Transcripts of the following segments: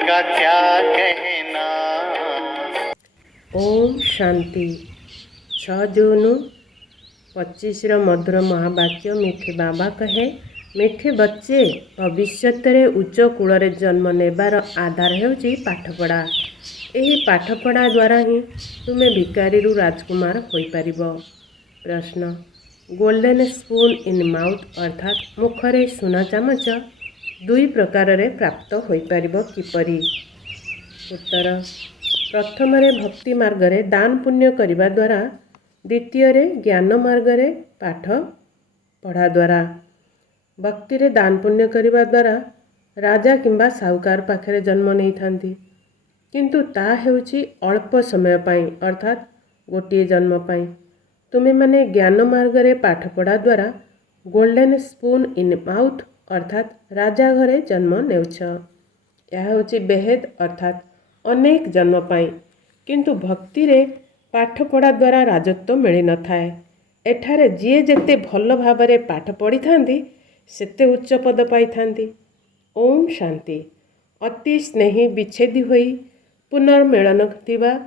का क्या कहना। ओम शांति 6 जून 25 मधुर महावाक्य मिठे बाबा कहे मिठे बच्चे भविष्य उच्च कूल जन्म नेबार आधार होची पाठपढ़ा। यही पाठपढ़ा द्वारा ही तुम्हें भिकारी राजकुमार हो पार। प्रश्न गोल्डन स्पून इन माउथ अर्थात मुखरे सुना चामच दुई प्रकार रे प्राप्त हो पार किपरि। उत्तर प्रथम भक्ति मार्ग रे दान पुण्य करने द्वारा, द्वितीय ज्ञान मार्ग रे पाठ पढ़ा द्वारा। भक्ति रे दान पुण्य करने द्वारा राजा किंबा साहुकार पाखरे जन्म नहीं थांती, किंतु ता हेउची अल्प समय पाई अर्थात गोटे जन्म पाई। तुम्हें माने ज्ञान मार्ग रे पाठ पढ़ा द्वारा गोल्डन स्पून इन माउथ अर्थात राजा घरे जन्म नेउछ। यह हेउची बेहेद अर्थात अनेक जन्म पाई, किंतु भक्ति रे पाठ पढ़ा द्वारा राजत्व मिली न थाए। एठारे जीए जेते भल भावरे पाठ पढ़ी थांती सेते उच्च पद पाई थांती। ओम शांति। अति स्नेही विच्छेदी होई पुनर्मिलन थिबा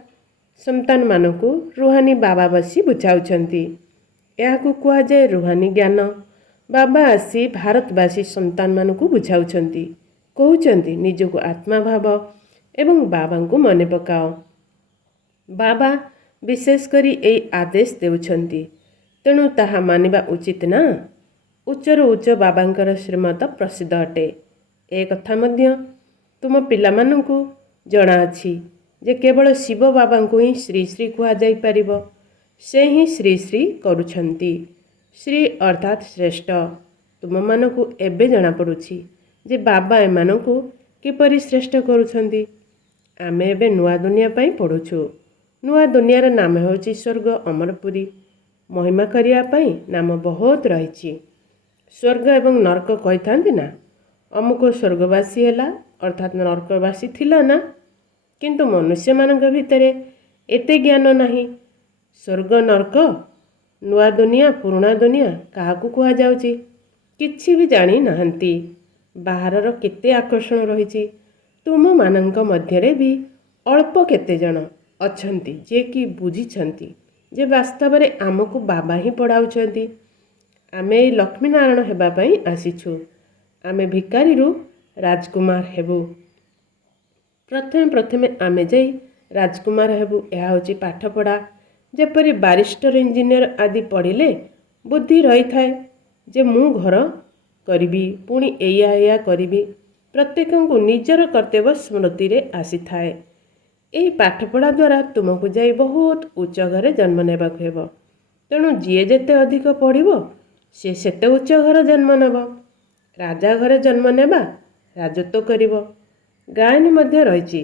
संतान मानकु रुहानी बाबा बसी बुझाउछंती। याकु कुआ जाए रुहानी ज्ञान। बाबा आसी भारतवासी संतान मानकु बुझाउछंती, कहउछंती निजको आत्मा भाव एवं बाबा को मने पकाओ। बाबा विशेष करी ए आदेश देउछंती, तेणु ताहा मानिबा उचित ना। उच्चरु उच्च बाबांकर श्रीमत प्रसिद्ध अटे। ए कथा मध्य तुम पिलामानंकु जणा अछि जे केवल शिव बाबा को ही श्री श्री कुआ जाई परिबो। से ही श्री श्री करुछंती। श्री अर्थात श्रेष्ठ। तुम मानकु एबे जणा पड़ुछि जे बाबा एमानकु किपरि श्रेष्ठ करुछंती। आमे एबे नुआ दुनिया पाई पढ़ुछु। नुआ दुनियार नाम होची स्वर्ग अमरपुरी। महिमा करिया पाई नाम बहुत रही। स्वर्ग एवं नरक कही थांती ना, अमुक स्वर्गवासी हैला अर्थात नरकवासी थिला ना, किंतु मनुष्य मानक भितरे एते ज्ञान नाही। स्वर्ग नरक नुआ दुनिया पुराणा दुनिया काहाकू कुहा जाउची किछि भी जानी नाहंती। बाहरर केते आकर्षण रही। तुम मानंक मध्यरे भी अल्प केते जण अछंती जे कि बुझिछंती जे वास्तव रे आमको बाबा ही पढ़ाउछंती। आमे लक्ष्मी नारायण हेबा पई आसीछु। आमे भिकारी राजकुमार हेबु। प्रथमे आमे जाई राजकुमार हेबु। यह होची पाठ पढ़ा। जेपरि बारिस्टर इंजीनियर आदि पढ़िले बुद्धि रही थाए जे मु घर करिबी पुणी एया करिबी। प्रत्येक को निजर कर्तव्य स्मृति रे आसी थाए। यही पाठ पढ़ा द्वारा तुमको जाई बहुत उच्च घरे जन्म नेबाक हेबो। तेणु जीए जेते अधिक पढ़िबो से सेते उच्च घर जन्म नेब। राजा घरे जन्म नेबा राजत्व करिबो। गायन मध्य रहिछि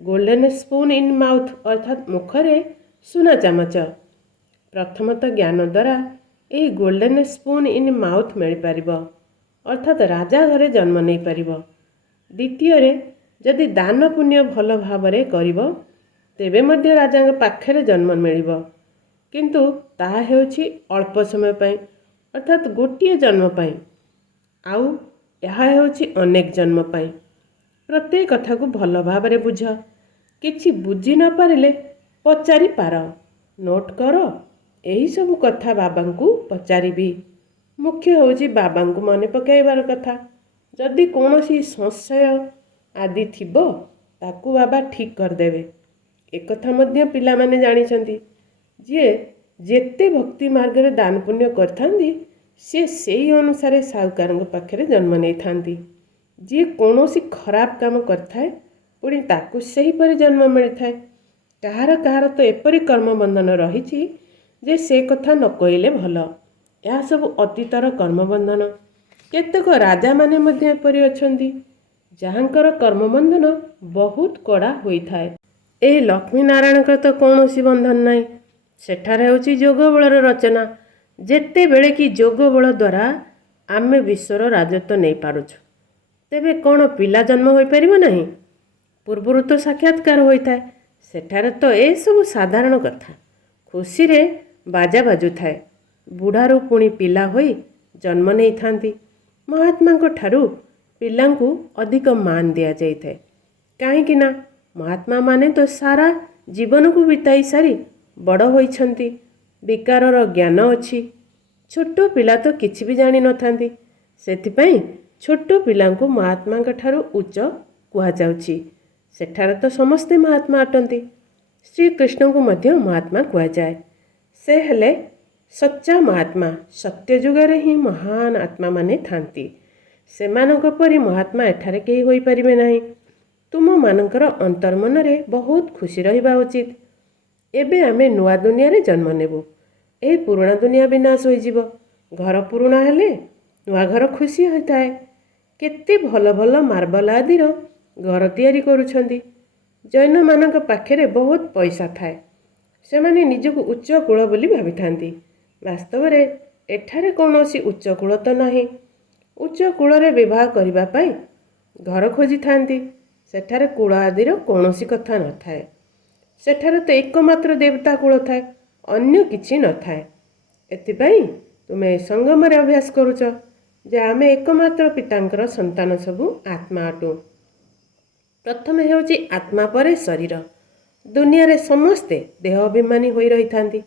गोल्डन स्पून इन माउथ अर्थात मुखरे सुना चामच। प्रथमतः ज्ञान द्वारा यही गोल्डन स्पून इन माउथ मिल पारिबो अर्थात राजा घरे जन्म नहीं पारिबो। द्वितीय जदि दान पुण्य भल भावरे करिबो तेबे मध्य राजा पाखरे जन्म मिलिबो, किंतु ताहा हेउछि अल्प समय पाई अर्थात गोटिए जन्म पाई। आउ यहा हेउछि अनेक जन्म पाई। प्रत्येक कथा को भल भावरे बुझ। किछि बुझी न पारिले पचारि पार। नोट कर एही सब कथा बाबांकु पचारिबी। मुख्य होउछि बाबांकु मने पकाइबार कथा। जदि कौनसी संशय आदि थिबो ताकू बाबा ठीक कर देवे। एक कथा मध्य पिला माने जानी छंती जे जेते भक्ति मार्ग रे दान पुण्य करथांती से सेही अनुसार साहुकारंग पाखरे जन्म नहीं थांती। जे कौनसी खराब काम करथाए पुणी ताकू सेही परि जन्म मिलथाए। कहार कहार तो एपरि कर्म बंधन रहिछि जे से कथा न कहिले भल। यह सब अतीतर कर्म बंधन। केतक राजा माने मध्य एपरि अछंती जहाँकर कर्म बंधन बहुत कड़ा होई थाए। ए लक्ष्मी नारायण का तो कौनसी बंधन नहीं। सेठारे होची जोग बलर रचना। जेते बेले कि जोग बल द्वारा आमे विश्वर राजत्व नहीं पारुछु, तेबे कौन पिला जन्म होई परिबो नहीं? पूर्वरु तो साक्षात्कार होई थाए। सेठारे तो ए सब साधारण कथा। खुशी रे बाजा बाजु थाए। बुढ़ारू पुणी पिला होई जन्म नहीं थांती। महात्मा को ठारू पिलांकु अधिक मान दिया जाइए। କାହିଁକି ନା ମହାତ୍ମାମାନେ ତ ସାରା ଜୀବନକୁ ବିତାଇ ସାରି ବଡ଼ ହୋଇଛନ୍ତି। ବିକାରର ଜ୍ଞାନ ଅଛି। ଛୋଟ ପିଲା ତ କିଛି ବି ଜାଣିନଥାନ୍ତି। ସେଥିପାଇଁ ଛୋଟ ପିଲାଙ୍କୁ ମହାତ୍ମାଙ୍କ ଠାରୁ ଉଚ୍ଚ କୁହାଯାଉଛି। ସେଠାରେ ତ ସମସ୍ତେ ମହାତ୍ମା ଅଟନ୍ତି। ଶ୍ରୀକୃଷ୍ଣଙ୍କୁ ମଧ୍ୟ ମହାତ୍ମା କୁହାଯାଏ। ସେ ହେଲେ ସଚ୍ଚା ମହାତ୍ମା। ସତ୍ୟ ଯୁଗରେ ହିଁ ମହାନ ଆତ୍ମାମାନେ ଥାନ୍ତି। ସେମାନଙ୍କ ପରି ମହାତ୍ମା ଏଠାରେ କେହି ହୋଇପାରିବେ ନାହିଁ। ତୁମମାନଙ୍କର ଅନ୍ତର୍ମନରେ ବହୁତ ଖୁସି ରହିବା ଉଚିତ। ଏବେ ଆମେ ନୂଆ ଦୁନିଆରେ ଜନ୍ମ ନେବୁ। ଏହି ପୁରୁଣା ଦୁନିଆ ବିନାଶ ହୋଇଯିବ। ଘର ପୁରୁଣା ହେଲେ ନୂଆ ଘର ଖୁସି ହୋଇଥାଏ। କେତେ ଭଲ ଭଲ ମାର୍ବଲ ଆଦିର ଘର ତିଆରି କରୁଛନ୍ତି। ଜୈନମାନଙ୍କ ପାଖରେ ବହୁତ ପଇସା ଥାଏ। ସେମାନେ ନିଜକୁ ଉଚ୍ଚ କୂଳ ବୋଲି ଭାବିଥାନ୍ତି। ବାସ୍ତବରେ ଏଠାରେ କୌଣସି ଉଚ୍ଚ କୂଳ ତ ନାହିଁ। ଉଚ୍ଚ କୂଳରେ ବିବାହ କରିବା ପାଇଁ ଘର ଖୋଜିଥାନ୍ତି। ସେଠାରେ କୂଳ ଆଦିର କୌଣସି କଥା ନଥାଏ। ସେଠାରେ ତ ଏକମାତ୍ର ଦେବତା କୂଳ ଥାଏ, ଅନ୍ୟ କିଛି ନଥାଏ। ଏଥିପାଇଁ ତୁମେ ସଙ୍ଗମରେ ଅଭ୍ୟାସ କରୁଛ ଯେ ଆମେ ଏକମାତ୍ର ପିତାଙ୍କର ସନ୍ତାନ ସବୁ ଆତ୍ମା ଅଟୁ। ପ୍ରଥମେ ହେଉଛି ଆତ୍ମା ପରେ ଶରୀର। ଦୁନିଆରେ ସମସ୍ତେ ଦେହ ଅଭିମାନୀ ହୋଇ ରହିଥାନ୍ତି।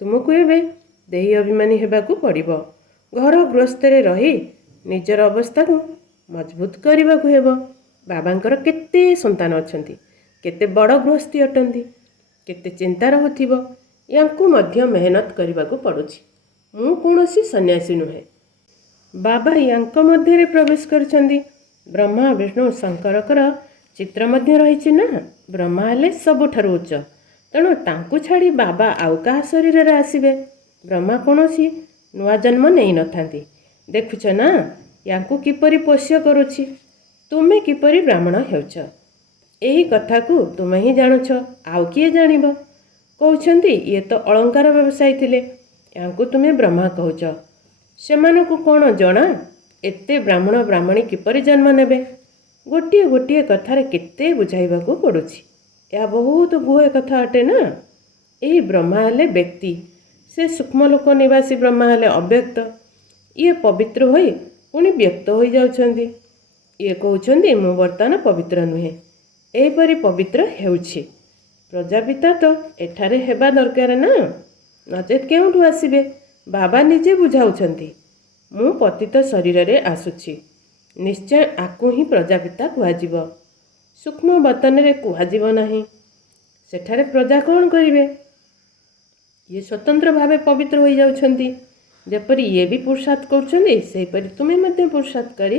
ତୁମକୁ ଏବେ ଦେହୀ ଅଭିମାନୀ ହେବାକୁ ପଡ଼ିବ। ଘର ଗୃହସ୍ଥରେ ରହି ନିଜର ଅବସ୍ଥାକୁ ମଜବୁତ କରିବାକୁ ହେବ। ବାବାଙ୍କର କେତେ ସନ୍ତାନ ଅଛନ୍ତି, କେତେ ବଡ଼ ଗୃହସ୍ଥୀ ଅଟନ୍ତି, କେତେ ଚିନ୍ତା ରହୁଥିବ। ୟାଙ୍କୁ ମଧ୍ୟ ମେହନତ କରିବାକୁ ପଡ଼ୁଛି। ମୁଁ କୌଣସି ସନ୍ନ୍ୟାସୀ ନୁହେଁ। ବାବା ୟାଙ୍କ ମଧ୍ୟରେ ପ୍ରବେଶ କରିଛନ୍ତି। ବ୍ରହ୍ମା ବିଷ୍ଣୁ ଶଙ୍କରଙ୍କର ଚିତ୍ର ମଧ୍ୟ ରହିଛି ନା। ବ୍ରହ୍ମା ହେଲେ ସବୁଠାରୁ ଉଚ୍ଚ, ତେଣୁ ତାଙ୍କୁ ଛାଡ଼ି ବାବା ଆଉ କାହା ଶରୀରରେ ଆସିବେ? ବ୍ରହ୍ମା କୌଣସି ନୂଆ ଜନ୍ମ ନେଇନଥାନ୍ତି। ଦେଖୁଛ ନା ୟାଙ୍କୁ କିପରି ପୋଷ୍ୟ କରୁଛି। ତୁମେ କିପରି ବ୍ରାହ୍ମଣ ହେଉଛ, ଏହି କଥାକୁ ତୁମେ ହିଁ ଜାଣୁଛ, ଆଉ କିଏ ଜାଣିବ? କହୁଛନ୍ତି ଇଏ ତ ଅଳଙ୍କାର ବ୍ୟବସାୟୀ ଥିଲେ, ୟାଙ୍କୁ ତୁମେ ବ୍ରହ୍ମା କହୁଛ। ସେମାନଙ୍କୁ କ'ଣ ଜଣା ଏତେ ବ୍ରାହ୍ମଣ ବ୍ରାହ୍ମଣୀ କିପରି ଜନ୍ମ ନେବେ? ଗୋଟିଏ ଗୋଟିଏ କଥାରେ କେତେ ବୁଝାଇବାକୁ ପଡ଼ୁଛି। ଏହା ବହୁତ ଗୁହ୍ୟ କଥା ଅଟେ ନା। ଏହି ବ୍ରହ୍ମା ହେଲେ ବ୍ୟକ୍ତି, ସେ ସୂକ୍ଷ୍ମଲୋକ ନିବାସୀ ବ୍ରହ୍ମା ହେଲେ ଅବ୍ୟକ୍ତ। ଇଏ ପବିତ୍ର ହୋଇ ପୁଣି ବ୍ୟକ୍ତ ହୋଇଯାଉଛନ୍ତି। ଇଏ କହୁଛନ୍ତି ମୁଁ ବର୍ତ୍ତମାନ ପବିତ୍ର ନୁହେଁ, ଏହିପରି ପବିତ୍ର ହେଉଛି। ପ୍ରଜାପିତା ତ ଏଠାରେ ହେବା ଦରକାର ନା, ନଚେତ୍ କେଉଁଠୁ ଆସିବେ? ବାବା ନିଜେ ବୁଝାଉଛନ୍ତି ମୁଁ ପତିତ ଶରୀରରେ ଆସୁଛି। ନିଶ୍ଚୟ ଆକୁ ହିଁ ପ୍ରଜାପିତା କୁହାଯିବ। ସୂକ୍ଷ୍ମ ବତନରେ କୁହାଯିବ ନାହିଁ। ସେଠାରେ ପ୍ରଜା କ'ଣ କରିବେ? ଇଏ ସ୍ୱତନ୍ତ୍ର ଭାବେ ପବିତ୍ର ହୋଇଯାଉଛନ୍ତି। ଯେପରି ଇଏ ବି ପୁରୁଷାର୍ଥ କରୁଛନ୍ତି, ସେହିପରି ତୁମେ ମଧ୍ୟ ପୁରୁଷାର୍ଥ କରି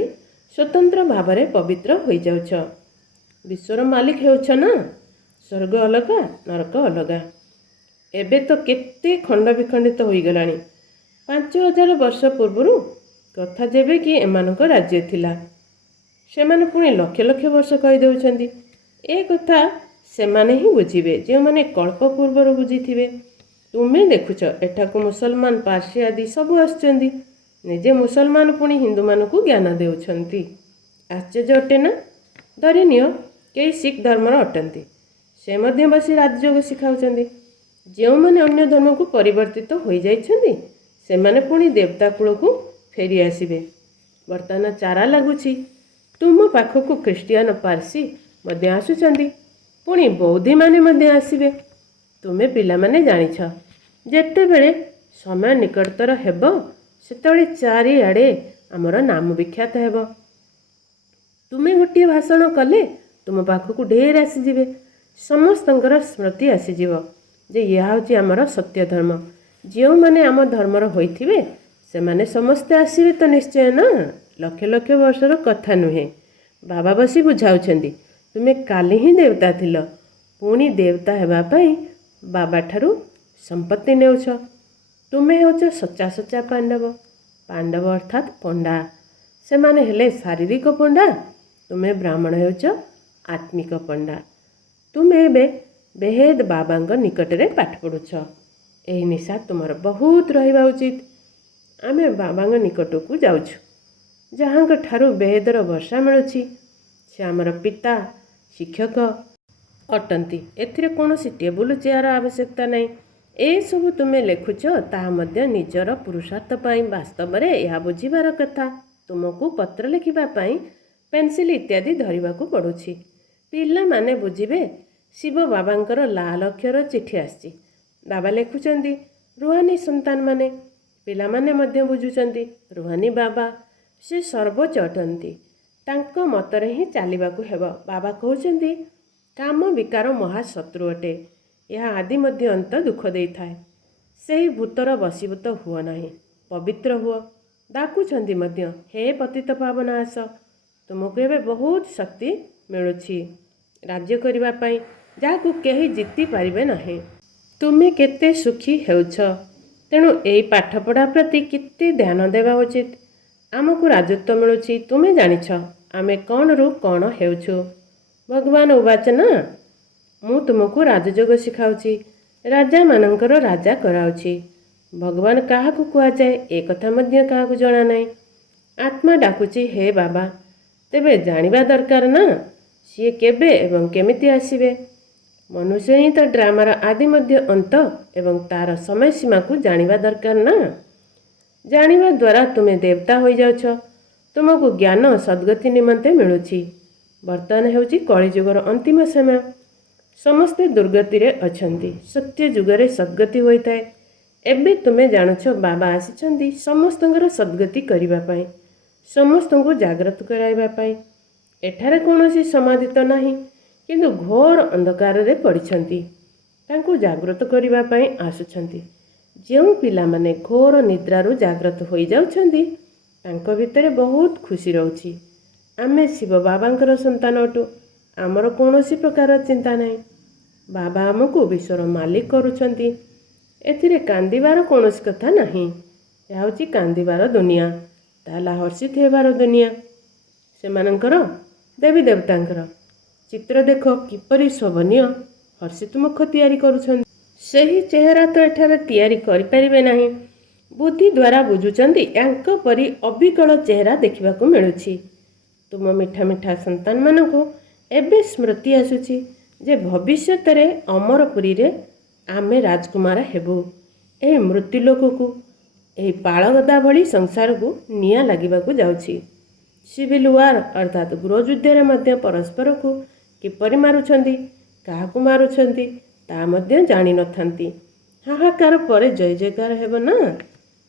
ସ୍ୱତନ୍ତ୍ର ଭାବରେ ପବିତ୍ର ହୋଇଯାଉଛ। ବିଶ୍ୱର ମାଲିକ ହେଉଛ ନା। ସ୍ୱର୍ଗ ଅଲଗା, ନରକ ଅଲଗା। ଏବେ ତ କେତେ ଖଣ୍ଡ ବିଖଣ୍ଡିତ ହୋଇଗଲାଣି। 5000 ବର୍ଷ ପୂର୍ବରୁ କଥା ଯେବେ କି ଏମାନଙ୍କ ରାଜ୍ୟ ଥିଲା, ସେମାନେ ପୁଣି ଲକ୍ଷ ଲକ୍ଷ ବର୍ଷ କହିଦେଉଛନ୍ତି। ଏ କଥା ସେମାନେ ହିଁ ବୁଝିବେ ଯେଉଁମାନେ କଳ୍ପ ପୂର୍ବରୁ ବୁଝିଥିବେ। ତୁମେ ଦେଖୁଛ ଏଠାକୁ ମୁସଲମାନ, ପାର୍ସୀ ଆଦି ସବୁ ଆସୁଛନ୍ତି। ନିଜେ ମୁସଲମାନ ପୁଣି ହିନ୍ଦୁମାନଙ୍କୁ ଜ୍ଞାନ ଦେଉଛନ୍ତି। ଆଶ୍ଚର୍ଯ୍ୟ ଅଟେ ନା? ଧରିନିଅ କେହି ଶିଖ ଧର୍ମର ଅଟନ୍ତି, ସେ ମଧ୍ୟ ବସି ରାଜଯୋଗ ଶିଖାଉଛନ୍ତି। ଯେଉଁମାନେ ଅନ୍ୟ ଧର୍ମକୁ ପରିବର୍ତ୍ତିତ ହୋଇଯାଇଛନ୍ତି, ସେମାନେ ପୁଣି ଦେବତା କୂଳକୁ ଫେରି ଆସିବେ। ବର୍ତ୍ତମାନ ଚାରା ଲାଗୁଛି। ତୁମ ପାଖକୁ ଖ୍ରୀଷ୍ଟିଆନ, ପାର୍ସୀ ମଧ୍ୟ ଆସୁଛନ୍ତି, ପୁଣି ବୌଦ୍ଧୀମାନେ ମଧ୍ୟ ଆସିବେ। ତୁମେ ପିଲାମାନେ ଜାଣିଛ, ଯେତେବେଳେ ସମୟ ନିକଟତର ହେବ, ସେତେବେଳେ ଚାରିଆଡ଼େ ଆମର ନାମ ବିଖ୍ୟାତ ହେବ। ତୁମେ ଗୋଟିଏ ଭାଷଣ କଲେ ତୁମ ପାଖକୁ ଢେର ଆସିଯିବେ। ସମସ୍ତଙ୍କର ସ୍ମୃତି ଆସିଯିବ ଯେ ଏହା ହେଉଛି ଆମର ସତ୍ୟ ଧର୍ମ। ଯେଉଁମାନେ ଆମ ଧର୍ମର ହୋଇଥିବେ ସେମାନେ ସମସ୍ତେ ଆସିବେ ତ ନିଶ୍ଚୟ ନା। ଲକ୍ଷ ଲକ୍ଷ ବର୍ଷର କଥା ନୁହେଁ। ବାବା ବସି ବୁଝାଉଛନ୍ତି ତୁମେ କାଲି ହିଁ ଦେବତା ଥିଲ, ପୁଣି ଦେବତା ହେବା ପାଇଁ ବାବାଠାରୁ ସମ୍ପତ୍ତି ନେଉଛ। ତୁମେ ହେଉଛ ସଚ୍ଚା ସଚ୍ଚା ପାଣ୍ଡବ। ପାଣ୍ଡବ ଅର୍ଥାତ୍ ପଣ୍ଡା। ସେମାନେ ହେଲେ ଶାରୀରିକ ପଣ୍ଡା, ତୁମେ ବ୍ରାହ୍ମଣ ହେଉଛ ଆତ୍ମିକ ପଣ୍ଡା। ତୁମେ ଏବେ ବେହେଦ ବାବାଙ୍କ ନିକଟରେ ପାଠ ପଢ଼ୁଛ। ଏହି ନିଶା ତୁମର ବହୁତ ରହିବା ଉଚିତ। ଆମେ ବାବାଙ୍କ ନିକଟକୁ ଯାଉଛୁ, ଯାହାଙ୍କ ଠାରୁ ବେହେଦର ବର୍ଷା ମିଳୁଛି। ସେ ଆମର ପିତା, ଶିକ୍ଷକ ଅଟନ୍ତି। ଏଥିରେ କୌଣସି ଟେବୁଲ ଚେୟାର ଆବଶ୍ୟକତା ନାହିଁ। ଏସବୁ ତୁମେ ଲେଖୁଛ, ତାହା ମଧ୍ୟ ନିଜର ପୁରୁଷାର୍ଥ ପାଇଁ। ବାସ୍ତବରେ ଏହା ବୁଝିବାର କଥା, ତୁମକୁ ପତ୍ର ଲେଖିବା ପାଇଁ ପେନସିଲ ଇତ୍ୟାଦି ଧରିବାକୁ ପଡ଼ୁଛି। ପିଲାମାନେ ବୁଝିବେ ଶିବ ବାବାଙ୍କର ଲାଲ ଅକ୍ଷର ଚିଠି ଆସିଛି। ବାବା ଲେଖୁଛନ୍ତି ରୁହାନୀ ସନ୍ତାନମାନେ। ପିଲାମାନେ ମଧ୍ୟ ବୁଝୁଛନ୍ତି ରୁହାନୀ ବାବା ସେ ସର୍ବୋଚ୍ଚ ଅଟନ୍ତି। ତାଙ୍କ ମତରେ ହିଁ ଚାଲିବାକୁ ହେବ। ବାବା କହୁଛନ୍ତି କାମ ବିକାର ମହାଶତ୍ରୁ ଅଟେ। ଏହା ଆଦି ମଧ୍ୟ ଅନ୍ତ ଦୁଃଖ ଦେଇଥାଏ। ସେହି ଭୂତର ବଶୀଭୂତ ହୁଅ ନାହିଁ, ପବିତ୍ର ହୁଅ। ଡାକୁଛନ୍ତି ମଧ୍ୟ ହେ ପତିତ ପାବନ ଆସ। ତୁମକୁ ଏବେ ବହୁତ ଶକ୍ତି ମିଳୁଛି ରାଜ୍ୟ କରିବା ପାଇଁ, ଯାହାକୁ କେହି ଜିତି ପାରିବେ ନାହିଁ। ତୁମେ କେତେ ସୁଖୀ ହେଉଛ, ତେଣୁ ଏହି ପାଠପଢ଼ା ପ୍ରତି କେତେ ଧ୍ୟାନ ଦେବା ଉଚିତ। ଆମକୁ ରାଜତ୍ୱ ମିଳୁଛି, ତୁମେ ଜାଣିଛ ଆମେ କ'ଣରୁ କ'ଣ ହେଉଛୁ। ଭଗବାନ ଉବାଚ ନା, ମୁଁ ତୁମକୁ ରାଜଯୋଗ ଶିଖାଉଛି, ରାଜାମାନଙ୍କର ରାଜା କରାଉଛି। ଭଗବାନ କାହାକୁ କୁହାଯାଏ ଏ କଥା ମଧ୍ୟ କାହାକୁ ଜଣା ନାହିଁ। ଆତ୍ମା ଡାକୁଛି ହେ ବାବା, ତେବେ ଜାଣିବା ଦରକାର ନା ସିଏ କେବେ ଏବଂ କେମିତି ଆସିବେ। ମନୁଷ୍ୟ ହିଁ ତ ଡ୍ରାମାର ଆଦି ମଧ୍ୟ ଅନ୍ତ ଏବଂ ତାର ସମୟସୀମାକୁ ଜାଣିବା ଦରକାର ନା। ଜାଣିବା ଦ୍ୱାରା ତୁମେ ଦେବତା ହୋଇଯାଉଛ। ତୁମକୁ ଜ୍ଞାନ ସଦ୍ଗତି ନିମନ୍ତେ ମିଳୁଛି। ବର୍ତ୍ତମାନ ହେଉଛି କଳିଯୁଗର ଅନ୍ତିମ ସମୟ। ସମସ୍ତେ ଦୁର୍ଗତିରେ ଅଛନ୍ତି, ସତ୍ୟ ଯୁଗରେ ସଦ୍ଗତି ହୋଇଥାଏ। ଏବେ ତୁମେ ଜାଣୁଛ ବାବା ଆସିଛନ୍ତି ସମସ୍ତଙ୍କର ସଦ୍ଗତି କରିବା ପାଇଁ, ସମସ୍ତଙ୍କୁ ଜାଗ୍ରତ କରାଇବା ପାଇଁ। ଏଠାରେ କୌଣସି ସମାଧି ତ ନାହିଁ, କିନ୍ତୁ ଘୋର ଅନ୍ଧକାରରେ ପଡ଼ିଛନ୍ତି। ତାଙ୍କୁ ଜାଗ୍ରତ କରିବା ପାଇଁ ଆସୁଛନ୍ତି। ଯେଉଁ ପିଲାମାନେ ଘୋର ନିଦ୍ରାରୁ ଜାଗ୍ରତ ହୋଇଯାଉଛନ୍ତି ତାଙ୍କ ଭିତରେ ବହୁତ ଖୁସି ରହୁଛି। ଆମେ ଶିବ ବାବାଙ୍କର ସନ୍ତାନ ଅଟୁ। ଆମର କୌଣସି ପ୍ରକାର ଚିନ୍ତା ନାହିଁ। ବାବା ଆମକୁ ବିଶ୍ୱର ମାଲିକ କରୁଛନ୍ତି। ଏଥିରେ କାନ୍ଦିବାର କୌଣସି କଥା ନାହିଁ। ଏହା ହେଉଛି କାନ୍ଦିବାର ଦୁନିଆ, ତାହେଲା ହର୍ଷିତ ହେବାର ଦୁନିଆ। ସେମାନଙ୍କର ଦେବୀ ଦେବତାଙ୍କର ଚିତ୍ର ଦେଖ କିପରି ଶୋଭନୀୟ ହର୍ଷିତ ମୁଖ ତିଆରି କରୁଛନ୍ତି। ସେହି ଚେହେରା ତ ଏଠାରେ ତିଆରି କରିପାରିବେ ନାହିଁ। ବୁଦ୍ଧି ଦ୍ୱାରା ବୁଝୁଛନ୍ତି ୟାଙ୍କ ପରି ଅବିକଳ ଚେହେରା ଦେଖିବାକୁ ମିଳୁଛି। ତୁମ ମିଠା ମିଠା ସନ୍ତାନମାନଙ୍କୁ ଏବେ ସ୍ମୃତି ଆସୁଛି ଯେ ଭବିଷ୍ୟତରେ ଅମରପୁରୀରେ ଆମେ ରାଜକୁମାର ହେବୁ। ଏହି ମୃତ୍ୟୁଲୋକକୁ, ଏହି ପାଳଗଦା ଭଳି ସଂସାରକୁ ନିଆଁ ଲାଗିବାକୁ ଯାଉଛି। ସିଭିଲ ୱାର ଅର୍ଥାତ୍ ଗୃହଯୁଦ୍ଧରେ ମଧ୍ୟ ପରସ୍ପରକୁ କିପରି ମାରୁଛନ୍ତି, କାହାକୁ ମାରୁଛନ୍ତି ତାହା ମଧ୍ୟ ଜାଣିନଥାନ୍ତି। ହାହାକାର ପରେ ଜୟ ଜୟକାର ହେବ ନା,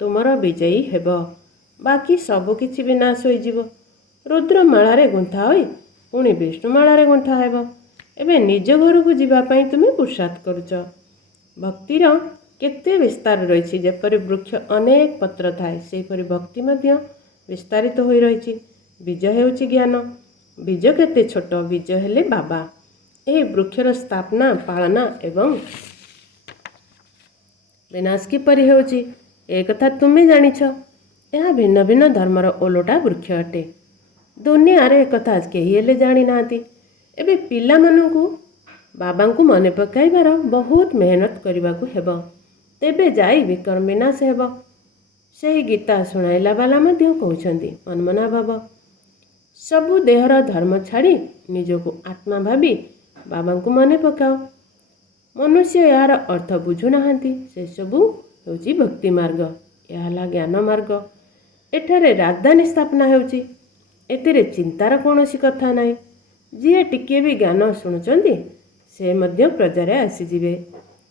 ତୁମର ବିଜୟୀ ହେବ। ବାକି ସବୁକିଛି ବିନାଶ ହୋଇଯିବ। ରୁଦ୍ରମାଳାରେ ଗୁନ୍ଥା ହୋଇ ପୁଣି ବିଷ୍ଣୁମାଳାରେ ଗୁନ୍ଥା ହେବ। ଏବେ ନିଜ ଘରକୁ ଯିବା ପାଇଁ ତୁମେ ପୁରୁଷାର୍ଥ କରୁଛ। ଭକ୍ତିର କେତେ ବିସ୍ତାର ରହିଛି। ଯେପରି ବୃକ୍ଷ ଅନେକ ପତ୍ର ଥାଏ, ସେହିପରି ଭକ୍ତି ମଧ୍ୟ ବିସ୍ତାରିତ ହୋଇ ରହିଛି। ବୀଜ ହେଉଛି ଜ୍ଞାନ। ବୀଜ କେତେ ଛୋଟ, ବୀଜ ହେଲେ ବାବା। ଏହି ବୃକ୍ଷର ସ୍ଥାପନା, ପାଳନା ଏବଂ ବିନାଶ କିପରି ହେଉଛି ଏ କଥା ତୁମେ ଜାଣିଛ। ଏହା ଭିନ୍ନ ଭିନ୍ନ ଧର୍ମର ଓଲଟା ବୃକ୍ଷ ଅଟେ। ଦୁନିଆରେ ଏକଥା କେହି ହେଲେ ଜାଣିନାହାନ୍ତି। ଏବେ ପିଲାମାନଙ୍କୁ ବାବାଙ୍କୁ ମନେ ପକାଇବାର ବହୁତ ମେହନତ କରିବାକୁ ହେବ, ତେବେ ଯାଇ ବିକର୍ମ ବିନାଶ ହେବ। ସେହି ଗୀତା ଶୁଣାଇଲା ବାଲା ମଧ୍ୟ କହୁଛନ୍ତି ମନ୍ମନା ଭାବ। ସବୁ ଦେହର ଧର୍ମ ଛାଡ଼ି ନିଜକୁ ଆତ୍ମା ଭାବି ବାବାଙ୍କୁ ମନେ ପକାଅ। ମନୁଷ୍ୟ ଏହାର ଅର୍ଥ ବୁଝୁନାହାନ୍ତି। ସେସବୁ ହେଉଛି ଭକ୍ତି ମାର୍ଗ, ଏହା ହେଲା ଜ୍ଞାନ ମାର୍ଗ। ଏଠାରେ ରାଜଧାନୀ ସ୍ଥାପନା ହେଉଛି। ଏଥିରେ ଚିନ୍ତାର କୌଣସି କଥା ନାହିଁ। ଯିଏ ଟିକିଏ ବି ଜ୍ଞାନ ଶୁଣୁଛନ୍ତି ସେ ମଧ୍ୟ ପ୍ରଜାରେ ଆସିଯିବେ।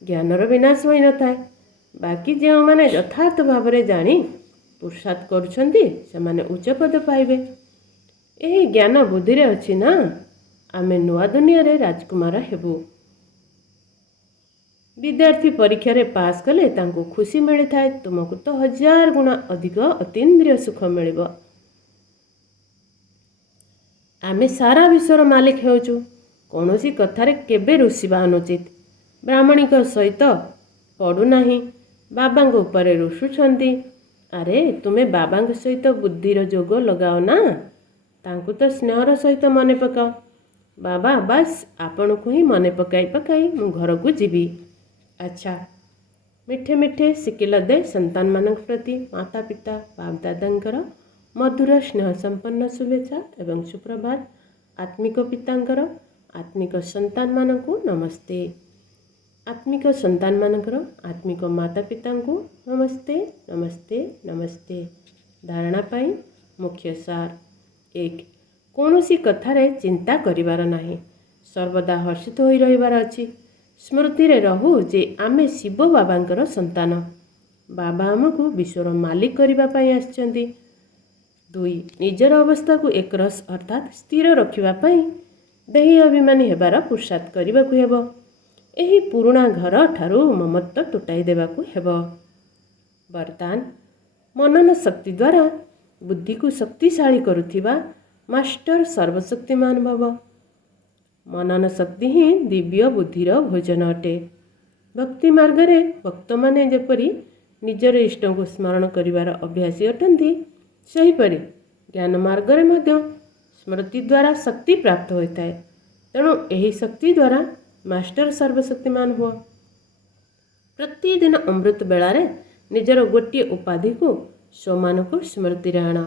ଜ୍ଞାନର ବିନାଶ ହୋଇନଥାଏ। ବାକି ଯେଉଁମାନେ ଯଥାର୍ଥ ଭାବରେ ଜାଣି ପୁରୁଷାର୍ଥ କରୁଛନ୍ତି ସେମାନେ ଉଚ୍ଚ ପଦ ପାଇବେ। ଏହି ଜ୍ଞାନ ବୁଦ୍ଧିରେ ଅଛି ନା, ଆମେ ନୂଆ ଦୁନିଆରେ ରାଜକୁମାର ହେବୁ। ବିଦ୍ୟାର୍ଥୀ ପରୀକ୍ଷାରେ ପାସ୍ କଲେ ତାଙ୍କୁ ଖୁସି ମିଳିଥାଏ। ତୁମକୁ ତ 1000 ଗୁଣା ଅଧିକ ଅତୀନ୍ଦ୍ରିୟ ସୁଖ ମିଳିବ। ଆମେ ସାରା ବିଶ୍ୱର ମାଲିକ ହେଉଛୁ। କୌଣସି କଥାରେ କେବେ ରୁଷିବା ଅନୁଚିତ। ବ୍ରାହ୍ମଣୀଙ୍କ ସହିତ ପଡ଼ୁନାହିଁ, ବାବାଙ୍କ ଉପରେ ରୁଷୁଛନ୍ତି। ଆରେ ତୁମେ ବାବାଙ୍କ ସହିତ ବୁଦ୍ଧିର ଯୋଗ ଲଗାଅ ନା, ତାଙ୍କୁ ତ ସ୍ନେହର ସହିତ ମନେ ପକାଅ। ବାବା ବାସ୍ ଆପଣଙ୍କୁ ହିଁ ମନେ ପକାଇ ପକାଇ ମୁଁ ଘରକୁ ଯିବି। ଆଚ୍ଛା, ମିଠେ ମିଠେ ଶିକିଲ ଦେ ସନ୍ତାନମାନଙ୍କ ପ୍ରତି ମାତା ପିତା ବାପଦାଦାଙ୍କର ମଧୁର ସ୍ନେହ ସମ୍ପନ୍ନ ଶୁଭେଚ୍ଛା ଏବଂ ସୁପ୍ରଭାତ। ଆତ୍ମିକ ପିତାଙ୍କର ଆତ୍ମିକ ସନ୍ତାନମାନଙ୍କୁ ନମସ୍ତେ। ଆତ୍ମିକ ସନ୍ତାନମାନଙ୍କର ଆତ୍ମିକ ମାତା ପିତାଙ୍କୁ ନମସ୍ତେ ନମସ୍ତେ ନମସ୍ତେ। ଧାରଣା ପାଇଁ ମୁଖ୍ୟ ସାର। 1. କୌଣସି କଥାରେ ଚିନ୍ତା କରିବାର ନାହିଁ। ସର୍ବଦା ହର୍ଷିତ ହୋଇ ରହିବାର ଅଛି। ସ୍ମୃତିରେ ରହୁ ଯେ ଆମେ ଶିବ ବାବାଙ୍କର ସନ୍ତାନ। ବାବା ଆମକୁ ବିଶ୍ୱର ମାଲିକ କରିବା ପାଇଁ ଆସିଛନ୍ତି। 2. ନିଜର ଅବସ୍ଥାକୁ ଏକରସ ଅର୍ଥାତ୍ ସ୍ଥିର ରଖିବା ପାଇଁ ଦେହୀ ଅଭିମାନୀ ହେବାର ପୁରୁଷାର୍ଥ କରିବାକୁ ହେବ। ଏହି ପୁରୁଣା ଘର ଠାରୁ ମମତ୍ୱ ତୁଟାଇ ଦେବାକୁ ହେବ। ବର୍ତ୍ତମାନ ମନନ ଶକ୍ତି ଦ୍ୱାରା ବୁଦ୍ଧିକୁ ଶକ୍ତିଶାଳୀ କରୁଥିବା ମାଷ୍ଟର ସର୍ବଶକ୍ତିମାନ ଭବ। ମନନ ଶକ୍ତି ହିଁ ଦିବ୍ୟ ବୁଦ୍ଧିର ଭୋଜନ ଅଟେ। ଭକ୍ତି ମାର୍ଗରେ ଭକ୍ତମାନେ ଯେପରି ନିଜର ଇଷ୍ଟଙ୍କୁ ସ୍ମରଣ କରିବାର ଅଭ୍ୟାସୀ ଅଟନ୍ତି, ସେହିପରି ଜ୍ଞାନ ମାର୍ଗରେ ମଧ୍ୟ ସ୍ମୃତି ଦ୍ୱାରା ଶକ୍ତି ପ୍ରାପ୍ତ ହୋଇଥାଏ। ତେଣୁ ଏହି ଶକ୍ତି ଦ୍ୱାରା ମାଷ୍ଟର ସର୍ବଶକ୍ତିମାନ ହୁଅ। ପ୍ରତିଦିନ ଅମୃତ ବେଳାରେ ନିଜର ଗୋଟିଏ ଉପାଧିକୁ ସ୍ୱମାନକୁ ସ୍ମୃତିରେ ଆଣ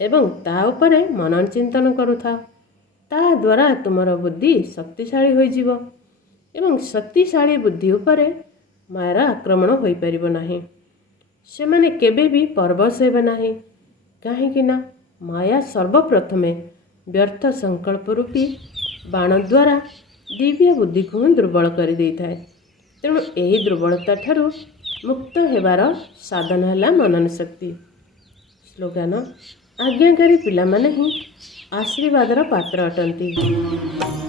ଏବଂ ତା ଉପରେ ମନନ ଚିନ୍ତନ କରୁଥାଅ। ତାହା ଦ୍ୱାରା ତୁମର ବୁଦ୍ଧି ଶକ୍ତିଶାଳୀ ହୋଇଯିବ ଏବଂ ଶକ୍ତିଶାଳୀ ବୁଦ୍ଧି ଉପରେ ମାୟାର ଆକ୍ରମଣ ହୋଇପାରିବ ନାହିଁ। ସେମାନେ କେବେ ବି ପରବଶ ହେବେ ନାହିଁ, କାହିଁକି ନା ମାୟା ସର୍ବପ୍ରଥମେ ବ୍ୟର୍ଥ ସଂକଳ୍ପ ରୂପୀ ବାଣ ଦ୍ୱାରା ଦିବ୍ୟ ବୁଦ୍ଧିକୁ ଦୁର୍ବଳ କରିଦେଇଥାଏ। ତେଣୁ ଏହି ଦୁର୍ବଳତା ଠାରୁ ମୁକ୍ତ ହେବାର ସାଧନ ହେଲା ମନନ ଶକ୍ତି। ସ୍ଲୋଗାନ: ଆଜ୍ଞାକାରୀ ପିଲାମାନେ ହିଁ ଆଶୀର୍ବାଦର ପାତ୍ର ଅଟନ୍ତି।